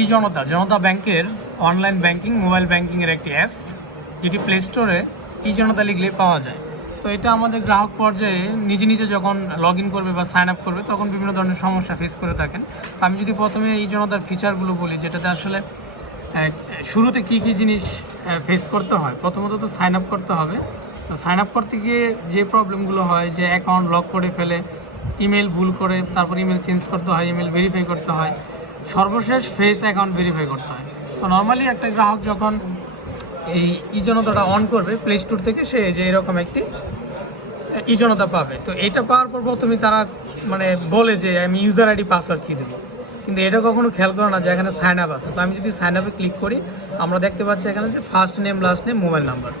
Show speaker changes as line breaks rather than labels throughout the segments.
ই জনতা জনতা ব্যাংকের online banking mobile ব্যাংকিংয়ের একটি অ্যাপস যেটি প্লে স্টোরে ই জনতা লিখলে পাওয়া যায়। তো এটা আমাদের গ্রাহক পর্যায়ে নিজে নিজে যখন লগ ইন করবে বা সাইন আপ করবে, তখন বিভিন্ন ধরনের সমস্যা ফেস করে থাকেন। আমি যদি প্রথমে এই জনতার ফিচারগুলো বলি, যেটাতে আসলে শুরুতে কি কি জিনিস ফেস করতে হয়, প্রথমত তো সাইন আপ করতে হবে। তো সাইন আপ করতে গিয়ে যে প্রবলেমগুলো হয়, যে অ্যাকাউন্ট লক করে ফেলে ইমেল ভুল করে, তারপর ইমেল চেঞ্জ করতে হয় ইমেল ভেরিফাই করতে হয় সর্বশেষ ফেস অ্যাকাউন্ট ভেরিফাই করতে হয়। তো নর্মালি একটা গ্রাহক যখন এই ইজনতাটা অন করবে প্লে স্টোর থেকে সে যে এরকম একটি ইজনতা পাবে। তো এটা পাওয়ার পর প্রথমে তারা মানে বলে যে, আমি ইউজার আইডি পাসওয়ার্ড কী দেবো। কিন্তু এটা কখনো খেয়াল করে না যে এখানে সাইন আপ আছে। তো আমি যদি সাইন আপে ক্লিক করি, আমরা দেখতে পাচ্ছি এখানে যে first name last name mobile number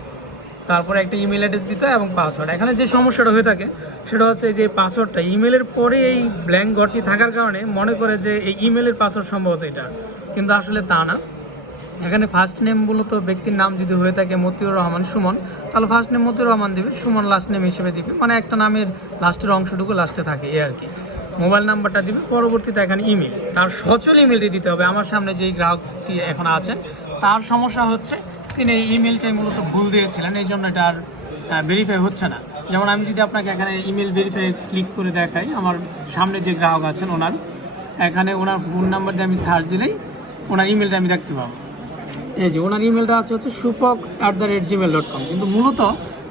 তারপরে একটা ইমেল অ্যাড্রেস দিতে হয় এবং পাসওয়ার্ড এখানে যে সমস্যাটা হয়ে থাকে, সেটা হচ্ছে যে পাসওয়ার্ডটা ইমেলের পরে এই ব্ল্যাঙ্ক ঘরটি থাকার কারণে মনে করে যে এই ইমেলের পাসওয়ার্ড সম্ভবত এটা। কিন্তু আসলে তা না। এখানে ফার্স্ট নেম মূলত ব্যক্তির নাম যদি হয়ে থাকে মতিউর রহমান সুমন, তাহলে ফার্স্ট নেম মতিউর রহমান দিবে, সুমন লাস্ট নেম হিসেবে দিবে। মানে একটা নামের লাস্টের অংশটুকু লাস্টে থাকে এ আর কি। মোবাইল নাম্বারটা দিবে, পরবর্তীতে এখানে ইমেল তার সচল ইমেলটি দিতে হবে। আমার সামনে যেই গ্রাহকটি এখন আছেন, তার সমস্যা হচ্ছে তিনি এই ইমেলটাই মূলত ভুল দিয়েছিলেন, এই জন্য এটা আর ভেরিফাই হচ্ছে না। যেমন আমি যদি আপনাকে এখানে ইমেল ভেরিফাই ক্লিক করে দেখাই, আমার সামনে যে গ্রাহক আছেন ওনার, এখানে ওনার ফোন নাম্বার দিয়ে আমি সার্চ দিলেই ওনার ইমেলটা আমি দেখতে পাবো। এই যে ওনার ইমেলটা আছে হচ্ছে সুপক at the rate Gmail dot com কিন্তু মূলত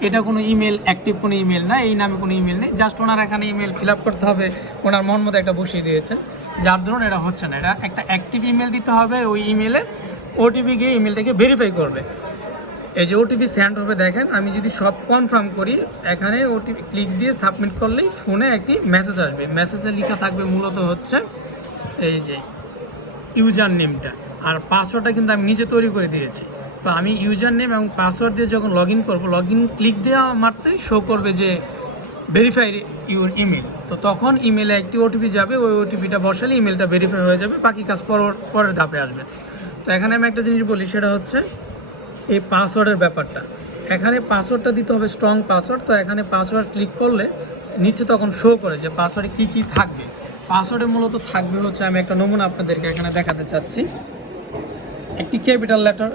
এটা কোনো ইমেল অ্যাক্টিভ কোনো ইমেল না, এই নামে কোনো ইমেল নেই। জাস্ট ওনার এখানে ইমেল ফিল আপ করতে হবে, ওনার মন মতো একটা বসিয়ে দিয়েছেন। যার ধরুন এটা হচ্ছে না, এটা একটা অ্যাক্টিভ ইমেল দিতে হবে, ওই ইমেলে ওটিপি গিয়ে ইমেলটাকে ভেরিফাই করবে। এই যে ওটিপি সেন্ড হবে, দেখেন, আমি যদি সব কনফার্ম করি, এখানে ওটিপি ক্লিক দিয়ে সাবমিট করলেই ফোনে একটি মেসেজ আসবে। মেসেজে লেখা থাকবে মূলত হচ্ছে, এই যে ইউজার নেমটা আর পাসওয়ার্ডটা কিন্তু আমি নিজে তৈরি করে দিয়েছি। তো আমি ইউজার নেম এবং পাসওয়ার্ড দিয়ে যখন লগ ইন করব লগ ইন ক্লিক দেওয়া মারতেই শো করবে যে ভেরিফাই ইউর ইমেল তো তখন ইমেলে একটি ওটিপি যাবে, ওই ওটিপিটা বসালে ইমেলটা ভেরিফাই হয়ে যাবে, বাকি কাজ পর, পরের ধাপে আসবে। তো এখানে আমি একটা জিনিস বলি, সেটা হচ্ছে এই পাসওয়ার্ডের ব্যাপারটা। এখানে পাসওয়ার্ডটা দিতে হবে স্ট্রং পাসওয়ার্ড তো এখানে পাসওয়ার্ড ক্লিক করলে নিচে তখন শো করে যে পাসওয়ার্ডে কী কী থাকবে। পাসওয়ার্ডে মূলত থাকবে হচ্ছে, আমি একটা নমুনা আপনাদেরকে এখানে দেখাতে চাচ্ছি। একটি ক্যাপিটাল লেটার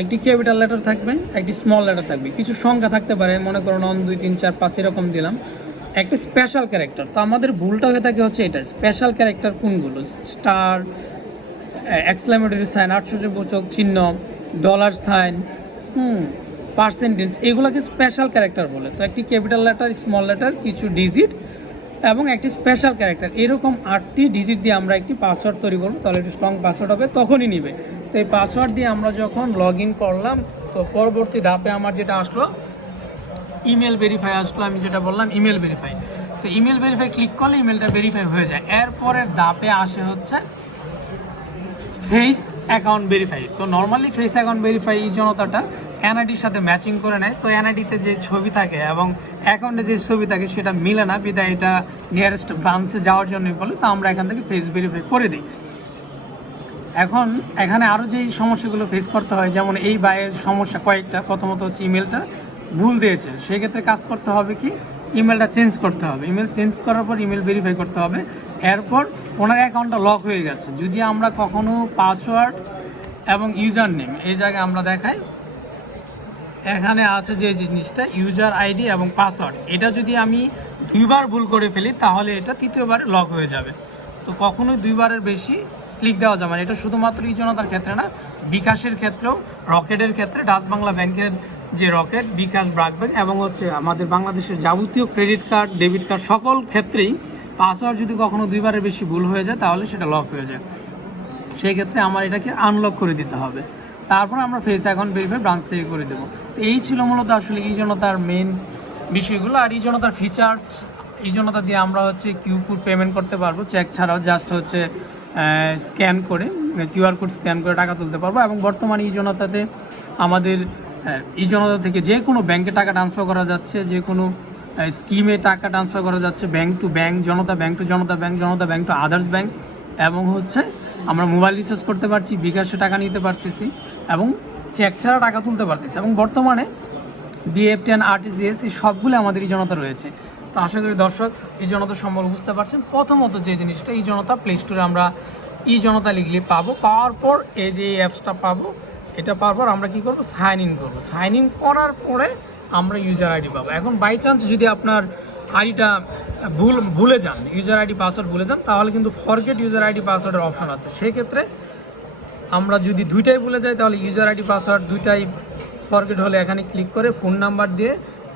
একটি ক্যাপিটাল লেটার থাকবে, একটি স্মল লেটার থাকবে। কিছু সংখ্যা থাকতে পারে, মনে করো নন দুই, তিন, চার, পাঁচ, এরকম দিলাম। একটি স্পেশাল ক্যারেক্টার তো আমাদের ভুলটা হয়ে থাকে হচ্ছে এটা স্পেশাল ক্যারেক্টার কোনগুলো? স্টার এক্সক্লামেটরি সাইন আটশোচক চিহ্ন ডলার সাইন হুম পার্সেন্টেজ এগুলোকে স্পেশাল ক্যারেক্টার বলে। তো একটি ক্যাপিটাল লেটার স্মল লেটার কিছু ডিজিট এবং একটি স্পেশাল ক্যারেক্টার এরকম আটটি ডিজিট দিয়ে আমরা একটি পাসওয়ার্ড তৈরি করব, তাহলে একটু স্ট্রং পাসওয়ার্ড হবে, তখনই নিবে। তো এই পাসওয়ার্ড দিয়ে আমরা যখন লগ করলাম, তো পরবর্তী ধাপে আমার যেটা আসলো ইমেল ভেরিফাই আসলো, আমি যেটা বললাম ইমেল ভেরিফাই তো ইমেল ভেরিফাই ক্লিক করলে ইমেলটা ভেরিফাই হয়ে যায়। এরপরের ধাপে আসে হচ্ছে ফেস অ্যাকাউন্ট ভেরিফাই তো নর্মালি ফেস অ্যাকাউন্ট ভেরিফাই এই জনতাটা এনআইডির সাথে ম্যাচিং করে নেয়। তো এনআইডিতে যে ছবি থাকে এবং অ্যাকাউন্টে যে ছবি থাকে সেটা মিলে না বিদায় এটা নিয়ারেস্ট ব্রাঞ্চে যাওয়ার জন্যই বলে। তো আমরা এখান থেকে ফেস ভেরিফাই করে দিই। এখন এখানে আরও যেই সমস্যাগুলো ফেস করতে হয়, যেমন এই বায়ের সমস্যা কয়েকটা। প্রথমত হচ্ছে ইমেলটা ভুল দিয়েছে। সেক্ষেত্রে কাজ করতে হবে কি? ইমেলটা চেঞ্জ করতে হবে। ইমেল চেঞ্জ করার পর ইমেল ভেরিফাই করতে হবে। এরপর ওনার অ্যাকাউন্টটা লক হয়ে গেছে। যদি আমরা কখনো পাসওয়ার্ড এবং ইউজার নেম এই জায়গায় আমরা দেখাই, এখানে আছে যে জিনিসটা ইউজার আইডি এবং পাসওয়ার্ড এটা যদি আমি দুইবার ভুল করে ফেলি, তাহলে এটা তৃতীয়বার লক হয়ে যাবে। তো কখনোই দুইবারের বেশি ক্লিক দেওয়া যাবে না এটা শুধুমাত্র এই জনতার ক্ষেত্রে না, বিকাশের ক্ষেত্রেও, রকেটের ক্ষেত্রে, ডাচ বাংলা ব্যাংকের যে রকেট, বিকাশ, ব্রাক ব্যাংক এবং হচ্ছে আমাদের বাংলাদেশের যাবতীয় ক্রেডিট কার্ড, ডেবিট কার্ড, সকল ক্ষেত্রেই পাসওয়ার্ড যদি কখনো দুইবারের বেশি ভুল হয়ে যায়, তাহলে সেটা লক হয়ে যায়। সেই ক্ষেত্রে আমার এটাকে আনলক করে দিতে হবে। তারপর আমরা ফেস অ্যাকাউন্ট ভেরিফাই ব্রাঞ্চ থেকে করে দেবো। তো এই ছিল মূলত আসলে এই জনতার মেন বিষয়গুলো। আর এই জনতার ফিচার্স এই জনতা দিয়ে আমরা হচ্ছে কিউ কোড পেমেন্ট করতে পারব। চেক ছাড়াও জাস্ট হচ্ছে স্ক্যান করে কিউআর কোড স্ক্যান করে টাকা তুলতে পারব এবং বর্তমানে এই জনতাতে আমাদের এই জনতা থেকে যে কোনো ব্যাংকে টাকা ট্রান্সফার করা যাচ্ছে, যে কোনো স্কিমে টাকা ট্রান্সফার করা যাচ্ছে bank to bank Janata bank to Janata bank Janata bank to others bank এবং হচ্ছে আমরা মোবাইল রিচার্জ করতে পারছি, বিকাশে টাকা নিতে পারতেছি এবং চেক ছাড়া টাকা তুলতে পারতেছি এবং বর্তমানে বিএফটি অ্যান্ড আরটিজিএস এই সবগুলো আমাদের এই জনতা রয়েছে। তো আশা করি দর্শক, এই জনতা সম্বল বুঝতে পারছেন। প্রথমত যে জিনিসটা, এই জনতা প্লে স্টোরে আমরা ই জনতা লিখলে পাবো। পাওয়ার পর এই যে অ্যাপসটা পাবো, এটা পাওয়ার পর আমরা কি করব? সাইন ইন করব। সাইন ইন করার পরে আমরা ইউজার আইডি পাবো। এখন বাই চান্স যদি আপনার আইডিটা ভুল, ভুলে যান ইউজার আইডি পাসওয়ার্ড ভুলে যান, তাহলে কিন্তু ফরগেট ইউজার আইডি পাসওয়ার্ডের অপশন আছে। সেক্ষেত্রে আমরা যদি দুইটাই ভুলে যাই, তাহলে ইউজার আইডি পাসওয়ার্ড দুইটাই ফরগেট হলে এখানে ক্লিক করে ফোন নাম্বার দিয়ে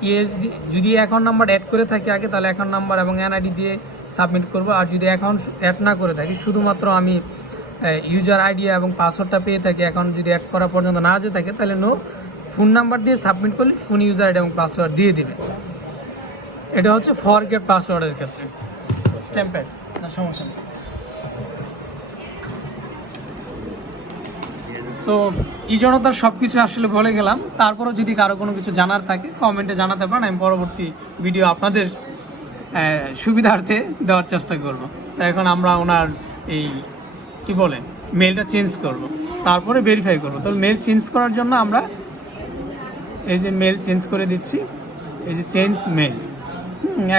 ইএস যদি অ্যাকাউন্ট নাম্বার অ্যাড করে থাকি আগে, তাহলে অ্যাকাউন্ট নাম্বার এবং এনআইডি দিয়ে সাবমিট করব। আর যদি অ্যাকাউন্ট অ্যাড না করে থাকি, শুধুমাত্র আমি ইউজার আইডি এবং পাসওয়ার্ডটা পেয়ে থাকি অ্যাকাউন্ট যদি অ্যাড করা পর্যন্ত না যেতে থাকে, তাহলে নো ফোন নাম্বার দিয়ে সাবমিট করলে ফোন ইউজার আইডি এবং পাসওয়ার্ড দিয়ে দিবে। এটা হচ্ছে ফরগেট পাসওয়ার্ডের ক্ষেত্রে। স্ট্যাম্পেড না সমস্যা তো এই জনতার সব কিছু আসলে বলে গেলাম। তারপরও যদি কারও কোনো কিছু জানার থাকে কমেন্টে জানাতে পারেন। আমি পরবর্তী ভিডিও আপনাদের সুবিধার্থে দেওয়ার চেষ্টা করব। তো এখন আমরা ওনার এই, কি বলে মেলটা চেঞ্জ করব। তারপরে ভেরিফাই করব। তো মেল চেঞ্জ করার জন্য আমরা এই যে মেল চেঞ্জ করে দিচ্ছি। এই যে চেঞ্জ মেল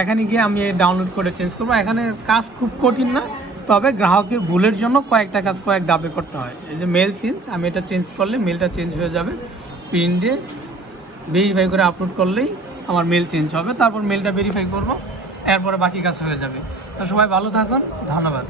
এখানে গিয়ে আমি ডাউনলোড করে চেঞ্জ করব। এখানে কাজ খুব কঠিন না। তবে গ্রাহকের ভুলের জন্য কয়েকটা কাজ, কয়েক ধাপে করতে হয়। এই যে মেল চেঞ্জ আমি এটা চেঞ্জ করলে মেলটা চেঞ্জ হয়ে যাবে। প্রিন্টে ভেরিফাই করে আপলোড করলেই আমার মেল চেঞ্জ হবে। তারপর মেলটা ভেরিফাই করব, এরপরে বাকি কাজ হয়ে যাবে। তো সবাই ভালো থাকুন, ধন্যবাদ।